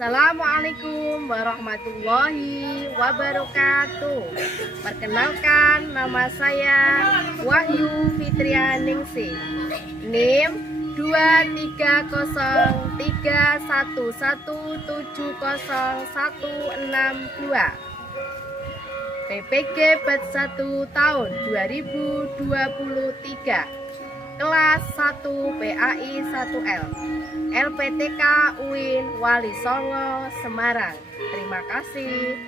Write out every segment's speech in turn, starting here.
Assalamualaikum warahmatullahi wabarakatuh. Perkenalkan, nama saya Wahyu Fitrianingsih, NIM 23031170162, PPG Bat 1 tahun 2023, kelas 1 PAI 1L, LPTK UIN Wali Songo, Semarang. Terima kasih.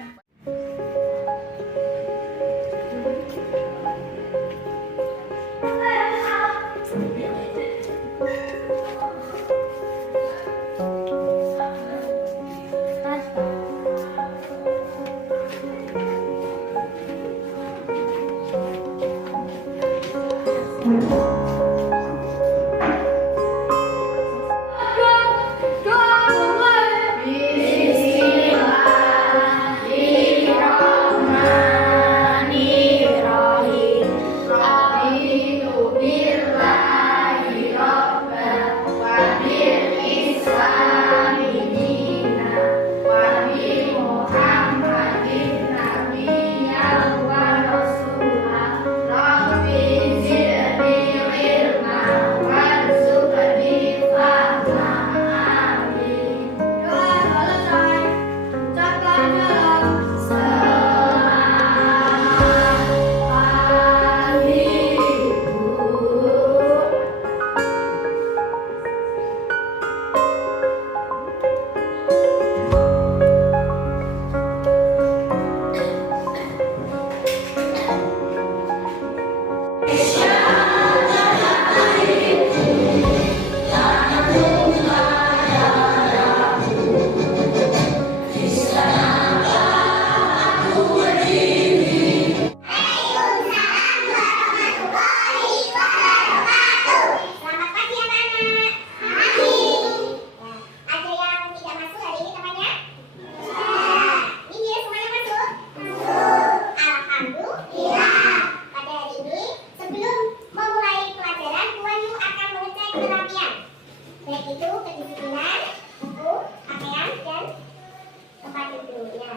Baik itu kedisiplinan, buku, pakaian, dan tempat tidurnya.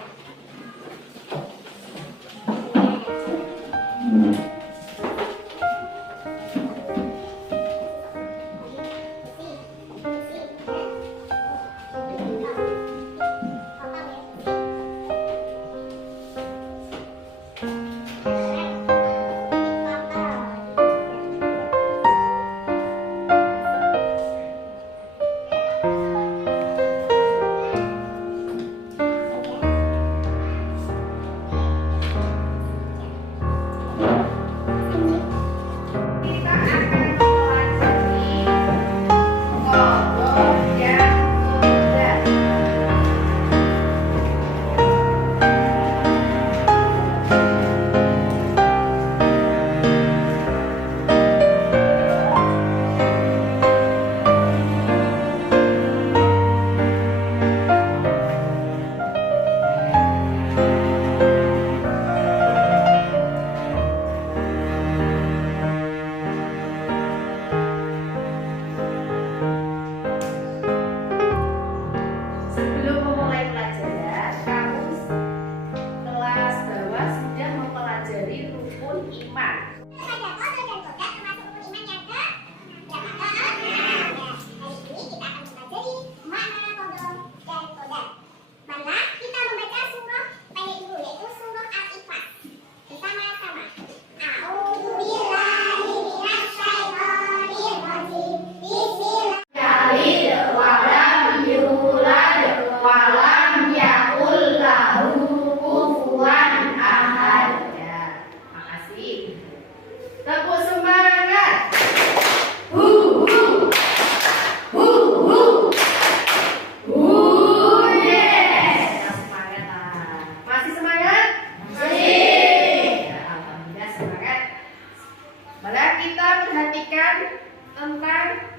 Tentang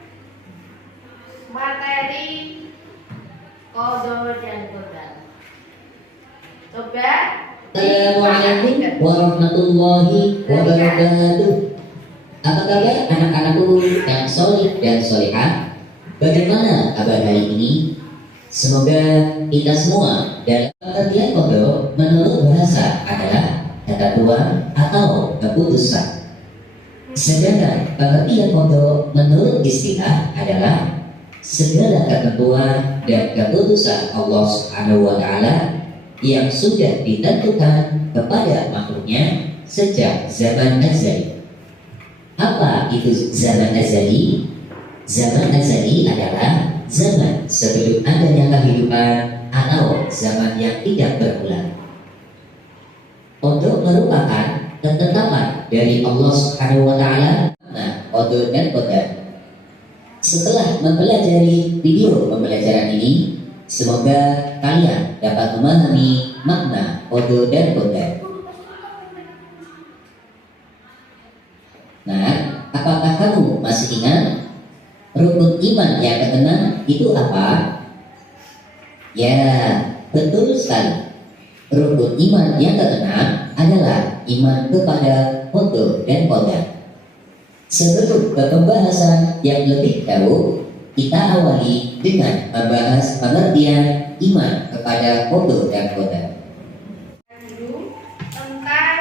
materi qada dan qadar. Coba. Assalamualaikum warahmatullahi wabarakatuh. Apa kabar anak-anakku yang solih dan solihah? Bagaimana kabar hari ini? Semoga kita semua dalam pengertian kodok menurut bahasa adalah kata tuan atau keputusan. Sedangkan pengertian kodok menurut istilah adalah segala ketentuan dan keputusan Allah Subhanahu wa Ta'ala yang sudah ditentukan kepada makhluknya sejak zaman azali. Apa itu zaman azali? Zaman azali adalah zaman sebelum adanya kehidupan atau zaman yang tidak berulang. Untuk merupakan ketetapan dari Allah Subhanahu wa Ta'ala, qadar dan qadar. Setelah mempelajari video pembelajaran ini, semoga kalian dapat memahami makna qadar dan qadar. Nah, apakah kamu masih ingat rukun iman yang keenam itu apa? Ya, betul sekali. Rukun iman yang keenam adalah iman kepada qadar dan qadar. Sebelum ke pembahasan yang lebih jauh, kita awali dengan membahas pengertian iman kepada qadar dan qadar. Dulu tentang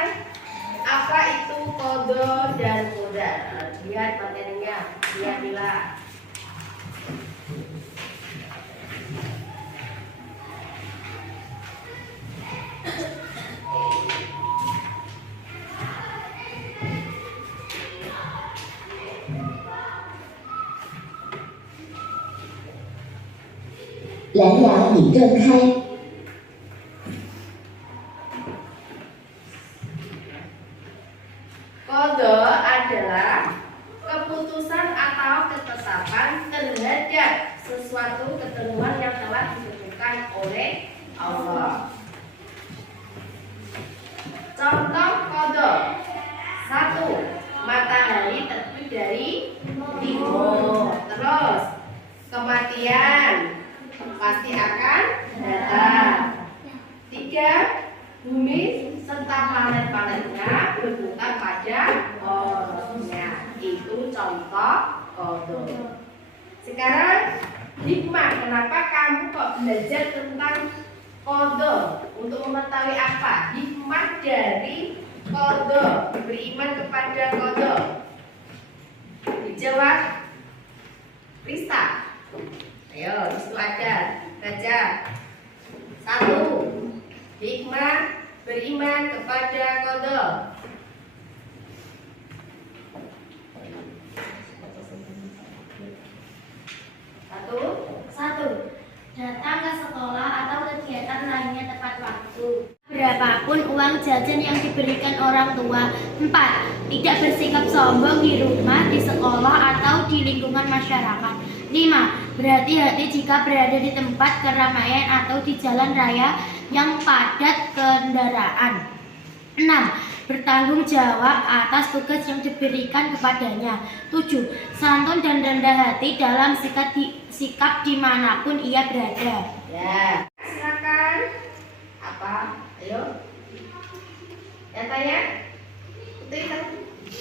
apa itu qadar dan qadar. Lihat materinya, lihat. Lãnh đạo thị trường khai. Qadar adalah keputusan atau ketetapan terhadap sesuatu ketentuan yang telah ditentukan oleh Allah. Contoh qadar: 1. Matahari terbit dari timur. Terus, kematian pasti akan datang. 3. Bumi serta planet-planetnya berputar pada orangnya. Itu contoh qadar. Sekarang hikmah, kenapa kamu kok belajar tentang qadar? Untuk mengetahui apa hikmah dari qadar, beriman kepada qadar? Dijawab Rista. Ayo, disitu ada. Baca. 1. Hikmah beriman kepada qadar. Satu, datang ke sekolah atau kegiatan lainnya tepat waktu. Berapapun uang jajan yang diberikan orang tua. 4. Tidak bersikap sombong di rumah, di sekolah, atau di lingkungan masyarakat. 5. Berhati-hati jika berada di tempat keramaian atau di jalan raya yang padat kendaraan. 6. Bertanggung jawab atas tugas yang diberikan kepadanya. 7. Santun dan rendah hati dalam sikap dimanapun ia berada. Ya, silakan. Apa? Ayo. Yang tanya? Itu.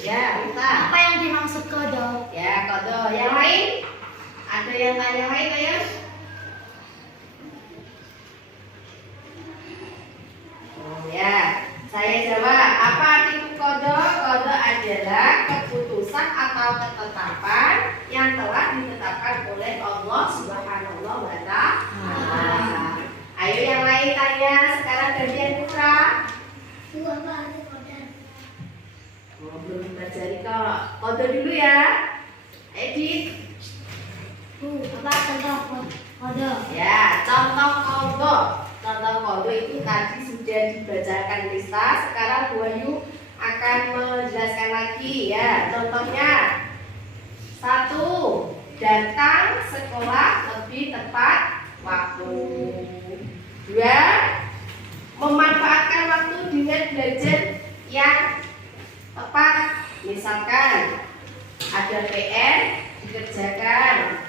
Ya, kita. Apa yang dimaksud qadar? Ya, qadar. Yang lain? Ada yang tanya lain, ayo? Ya, saya jawab. Apa arti qadar? Qadar adalah keputusan atau ketetapan yang telah ditetapkan oleh Allah Subhanahu wa Ta'ala. Ayo yang lain tanya. Sekarang gantian Putra. Apa arti qadar? Belum dipelajari kok. Qadar dulu ya. Edit. Apa contoh qadar? Ya, contoh qadar. Contoh qadar itu tadi sudah dibacakan Rista. Sekarang Bu Ayu akan menjelaskan lagi ya. Contohnya: 1. Datang sekolah lebih tepat waktu. 2. Memanfaatkan waktu dengan belajar yang tepat. Misalkan ada PR dikerjakan.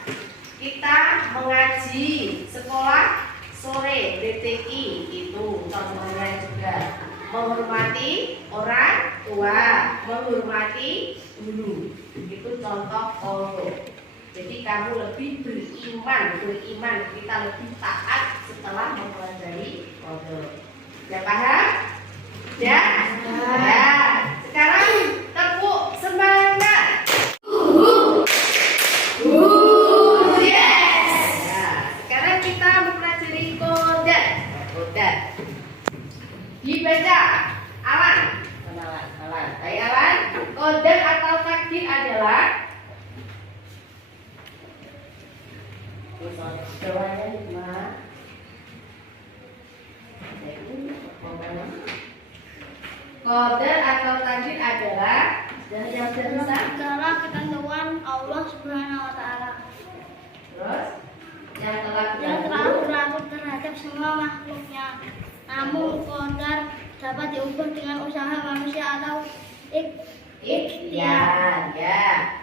Kita mengaji sekolah sore, BTI itu contohnya juga. Menghormati orang tua, menghormati guru. Itu contoh qadar. Jadi kamu lebih beriman beriman, kita lebih taat setelah mempelajari kode. Ya paham? Ya? Ya. Sekarang tepuk semangat. Yes. Ya. Sekarang kita mempelajari kode. Kode. Dibaca. Alan. Alan. Hai Alan. Kode atau takdir adalah jawabannya lima. Kode atau takdir adalah dari yang terbesar segala ketentuan Allah Subhanahu wa taala terus yang telah yang telah berlaku. berlaku terhadap semua makhluknya. Namun qadar dapat diubah dengan usaha manusia atau Ikhtiar, ya.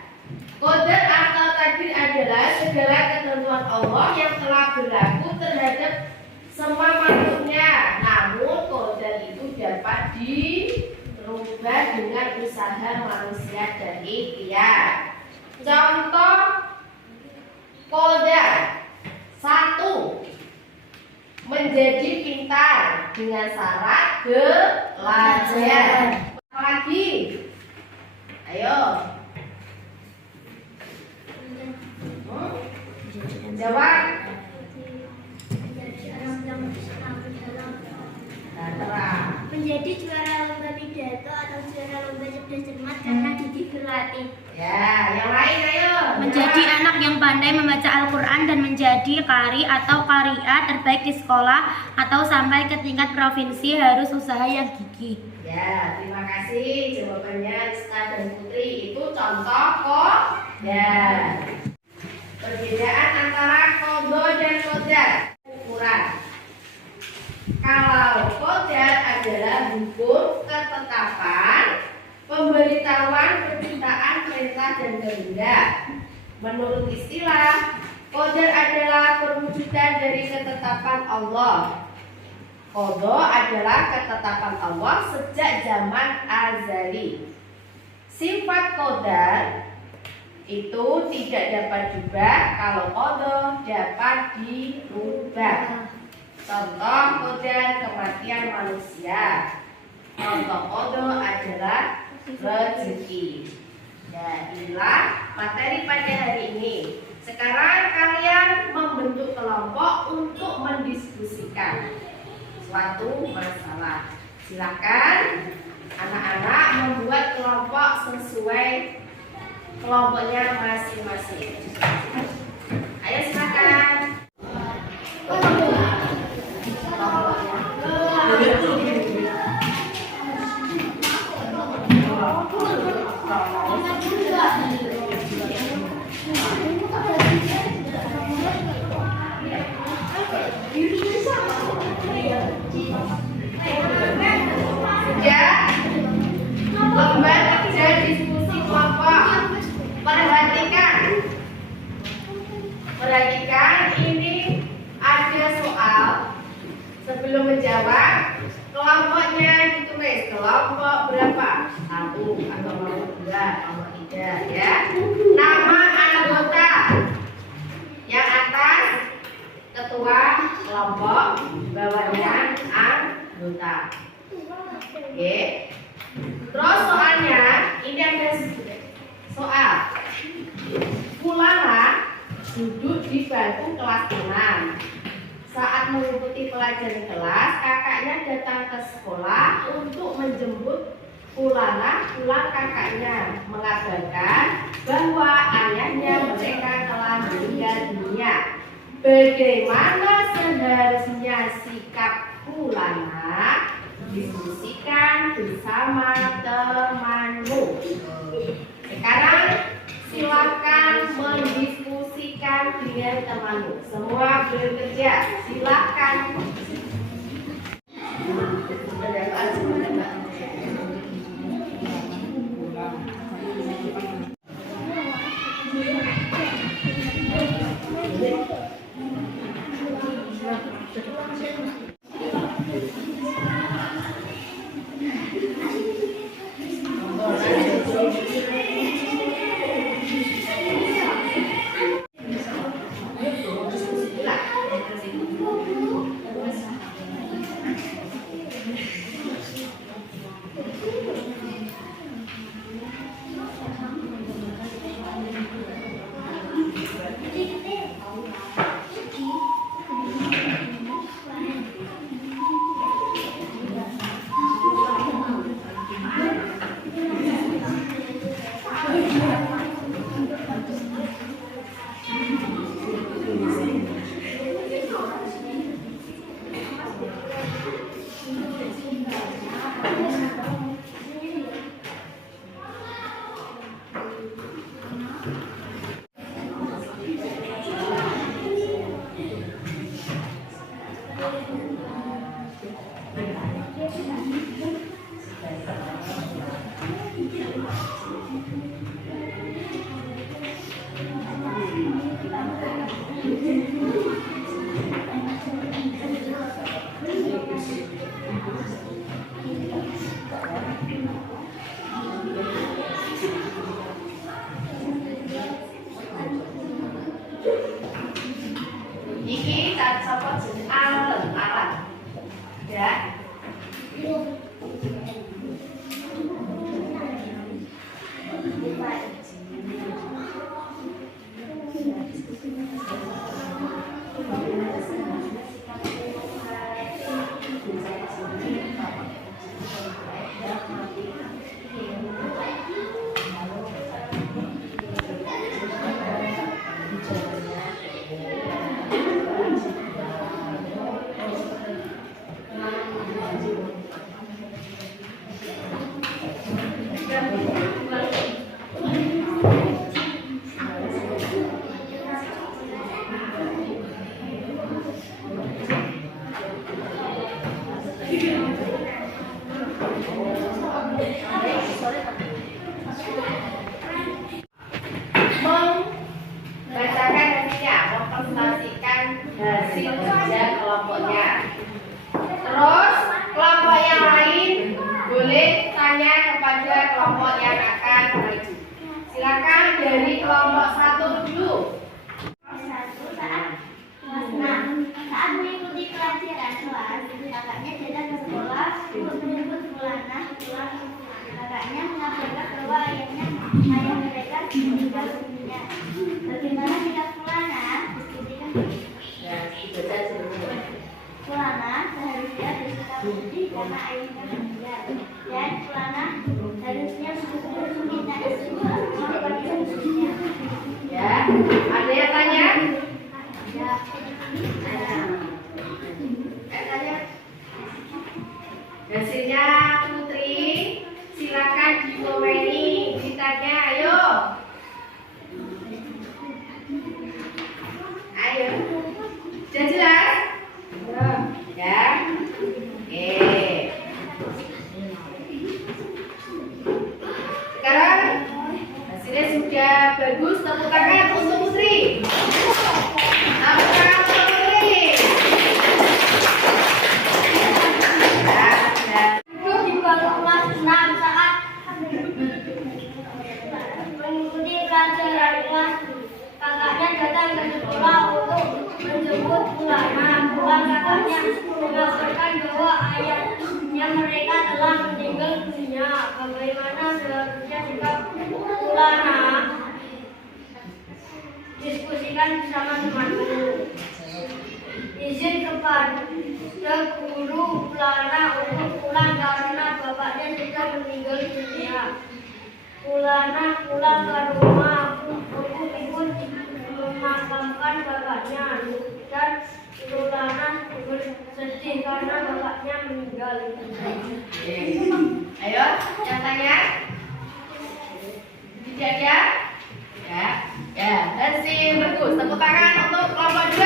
Kode atau takdir adalah segala ketentuan Allah yang telah berlaku terhadap semua makhluknya. Namun kode itu dapat dirubah dengan usaha manusia dan ikhtiar. Contoh kode 1. Menjadi pintar dengan syarat belajar. Apalagi? Ayo. Jawab. Menjadi juara lomba pidato atau juara lomba cerdas cermat karena didik berlatih. Ya, yang lain ayo. Menjadi anak yang pandai membaca Al-Quran dan menjadi qari atau qari'ah terbaik di sekolah atau sampai ke tingkat provinsi harus usaha yang gigih. Ya, terima kasih jawabannya Rizka dan Putri. Itu contoh kok. Ya. Perbedaan antara kodo dan kodar. Ukuran. Kalau kodar adalah hukum, ketetapan, pemberitahuan, permintaan, perintah dan kehendak. Menurut istilah, kodar adalah perwujudan dari ketetapan Allah. Kodo adalah ketetapan Allah sejak zaman azali. Sifat kodar itu tidak dapat diubah kalau kodo dapat dirubah. Contoh kodar kematian manusia. Contoh kodo adalah rezeki. Ya, inilah materi pada hari ini. Sekarang kalian membentuk kelompok untuk mendiskusikan suatu masalah. Silakan anak-anak membuat kelompok sesuai kelompoknya masing-masing. Ayo silakan. Ya, lomba kerja diskusi kelompok. Perhatikan ini ada soal. Sebelum menjawab, kelompoknya ditulis. Kelompok berapa? 1 atau kelompok 2, kelompok 3 ya. Nama anggota. Yang atas ketua kelompok, bawahnya anggota. Oke. Terus soalnya ini ada soal. Fulana duduk di bangku kelas 6. Saat mengikuti pelajaran kelas, kakaknya datang ke sekolah untuk menjemput Fulana pulang. Kakaknya mengabarkan bahwa ayahnya mereka telah meninggal dunia. Bagaimana seharusnya sikap Fulana? Diskusikan bersama temanmu. Sekarang silakan mendiskusikan dengan temanmu. Semua bekerja. Silakan. Iki sapa jeneng alat. Ya. Membacakan hasilnya, mempresentasikan hasil kerja kelompoknya. Terus kelompok yang lain boleh tanya kepada kelompok yang akan maju. Silakan dari kelompok 1 dulu. Saat mengikuti pelajaran kelas, kakaknya datang ke sekolah untuk menjemput Fulana pulang. Kakaknya mengabarkan bahwa ayah mereka meninggal dunia. Bagaimana sikap Fulana? Diskusikan. Fulana seharusnya bersikap sedih karena ayahnya meninggal, dan Fulana harusnya bersyukur meminta istighfar kepada ibunya. Ya, ada yang tanya? Ya. Tanya. Hasilnya Putri, silakan dikomeni ditanya, ayo. Ayo. Sudah jelas? Ya. Oke. Sekarang hasilnya sudah bagus, tepuk tangan untuk Putri. Tepuk tangan untuk Putri. Duduk di bangku kelas 6 saat mengikuti pelajaran kelas. Kakaknya datang ke sekolah untuk menjemput Fulana pulang. Kakaknya mengabarkan bahwa ayahnya mereka telah meninggal dunia. Bagaimana seharusnya sikap Fulana? Diskusikan bersama teman-teman. Izin kepada guru Fulana untuk pulang karena bapaknya sudah meninggal dunia. Fulana pulang ke rumah untuk ikut memakamkan bapaknya, dan Fulana bersedih karena bapaknya meninggal. Ayo, yang tanya? Tidak ada? Ya, ya. Hasil bagus. Tepuk tangan untuk kelompok 2.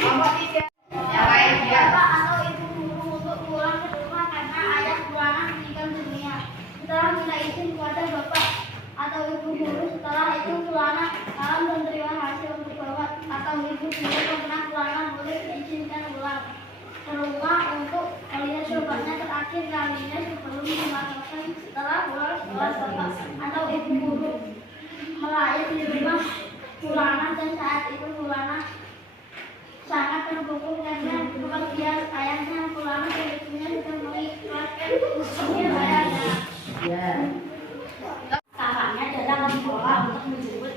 Kelompok 3. Yang lain ya. Bapak atau ibu guru untuk pulang ke rumah karena ayah Fulana meninggal dunia. Setelah minta izin kepada bapak atau ibu guru, setelah itu Fulana salam dan terima kasih untuk bapak atau ibu guru karena Fulana boleh diizinkan pulang ke rumah untuk melihat bapaknya terakhir kalinya sebelum dimakamkan. Setelah pulang sekolah, bapak atau ibu guru melayat di rumah Fulana, dan saat itu Fulana sangat terpukul karena kepergian ayahnya. Fulana dan ibunya sudah mengikhlaskan usia ayahnya. Ya. Kakaknya datang ke sekolah untuk menjemput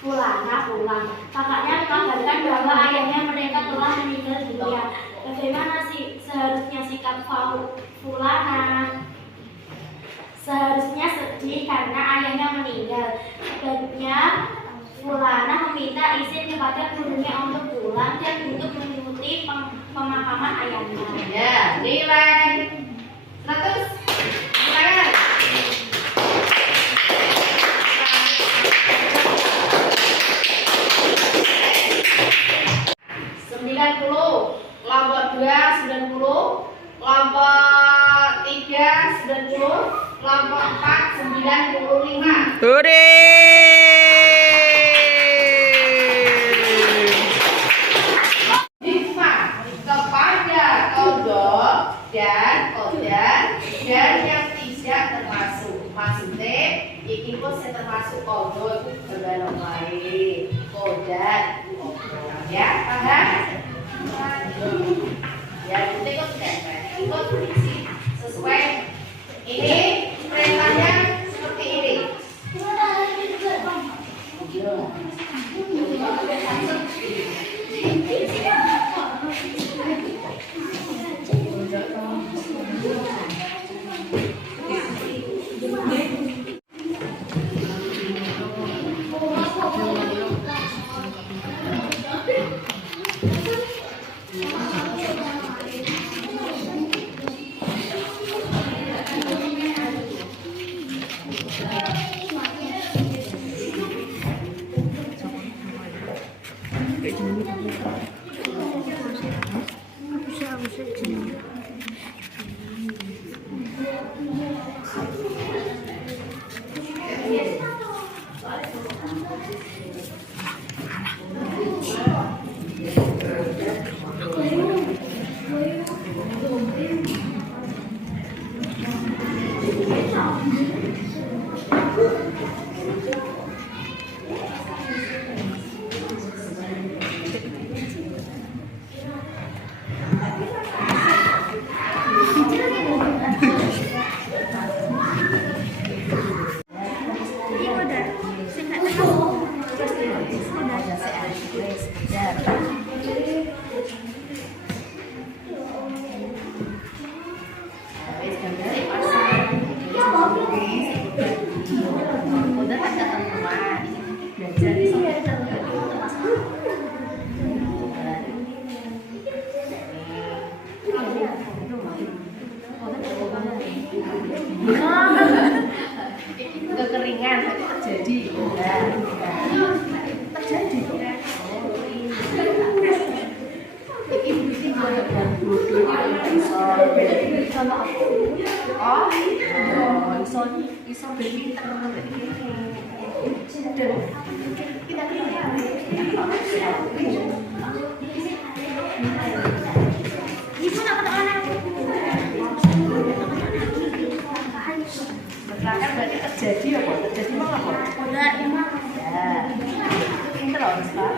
Fulana pulang. Kakaknya mengabarkan bahwa ayahnya mereka telah meninggal dunia. Bagaimana sih seharusnya sikap Fulana? Seharusnya sedih karena ayahnya meninggal. Sebaiknya Fulana meminta izin kepada gurunya untuk pulang dan untuk mengikuti pemakaman ayahnya. Ya, nilai 100. Silakan. 90, kelompok 2 90, kelompok 3 90, kelompok 4 95. Hore! Kepada kodok dan kodan dan yang tidak termasuk, maksudnya iki pun saya termasuk kodok itu berbeda lain kodan ya paham ya itu ikut step ikut berisi sesuai ini perintahnya seperti ini. Kekeringan terjadi terjadi Berkelakar berarti terjadi apa? Terjadi mau apa? Kodar emang. Ya. Pinter loh, Pak.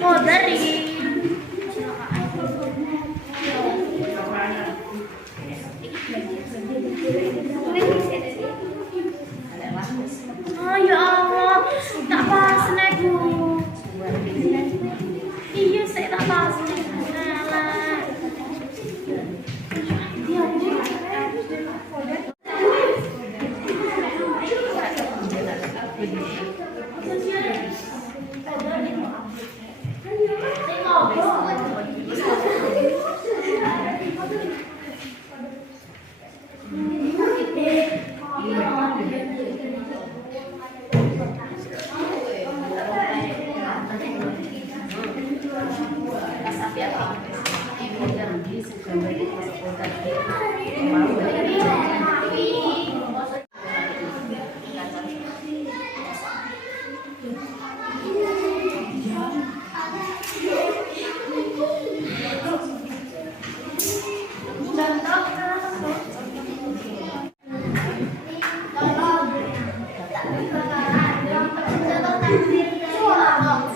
Kodar ini. Oh ya Allah, tak pas nih Bu. Iya, saya tak pas.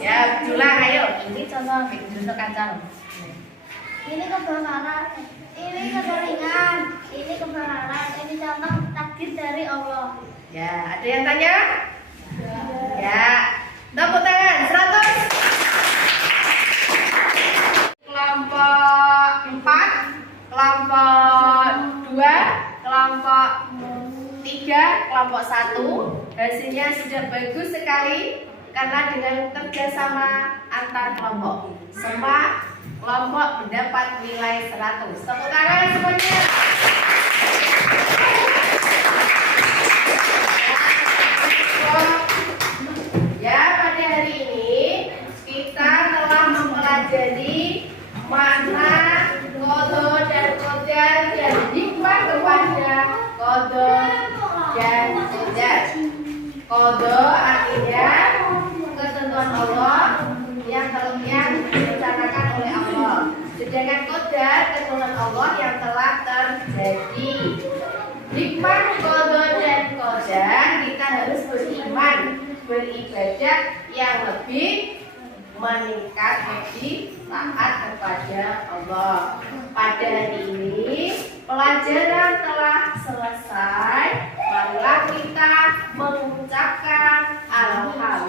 Ya, Julang ayo. Ini contoh untuk kacang. Ini kebenaran, ini kekeringan, ini kebenaran, ini contoh takdir dari Allah. Ya, ada yang tanya? Ya. Tepuk tangan 100. Kelompok 4, kelompok 2, kelompok 3, kelompok 1. Hasilnya sudah bagus sekali karena dengan kerjasama antar kelompok. Semua kelompok mendapat nilai 100. Tepuk tangan semuanya. Ya, pada hari ini kita telah mempelajari Qadha artinya ketentuan Allah yang direncanakan oleh Allah. Sedangkan qadar ketentuan Allah yang telah terjadi. Hikmah qadha dan qadar kita harus beriman, beribadah yang lebih meningkat, lebih taat kepada Allah. Pada hari ini pelajaran telah selesai. Marilah kita mengucapkan alhamdulillah.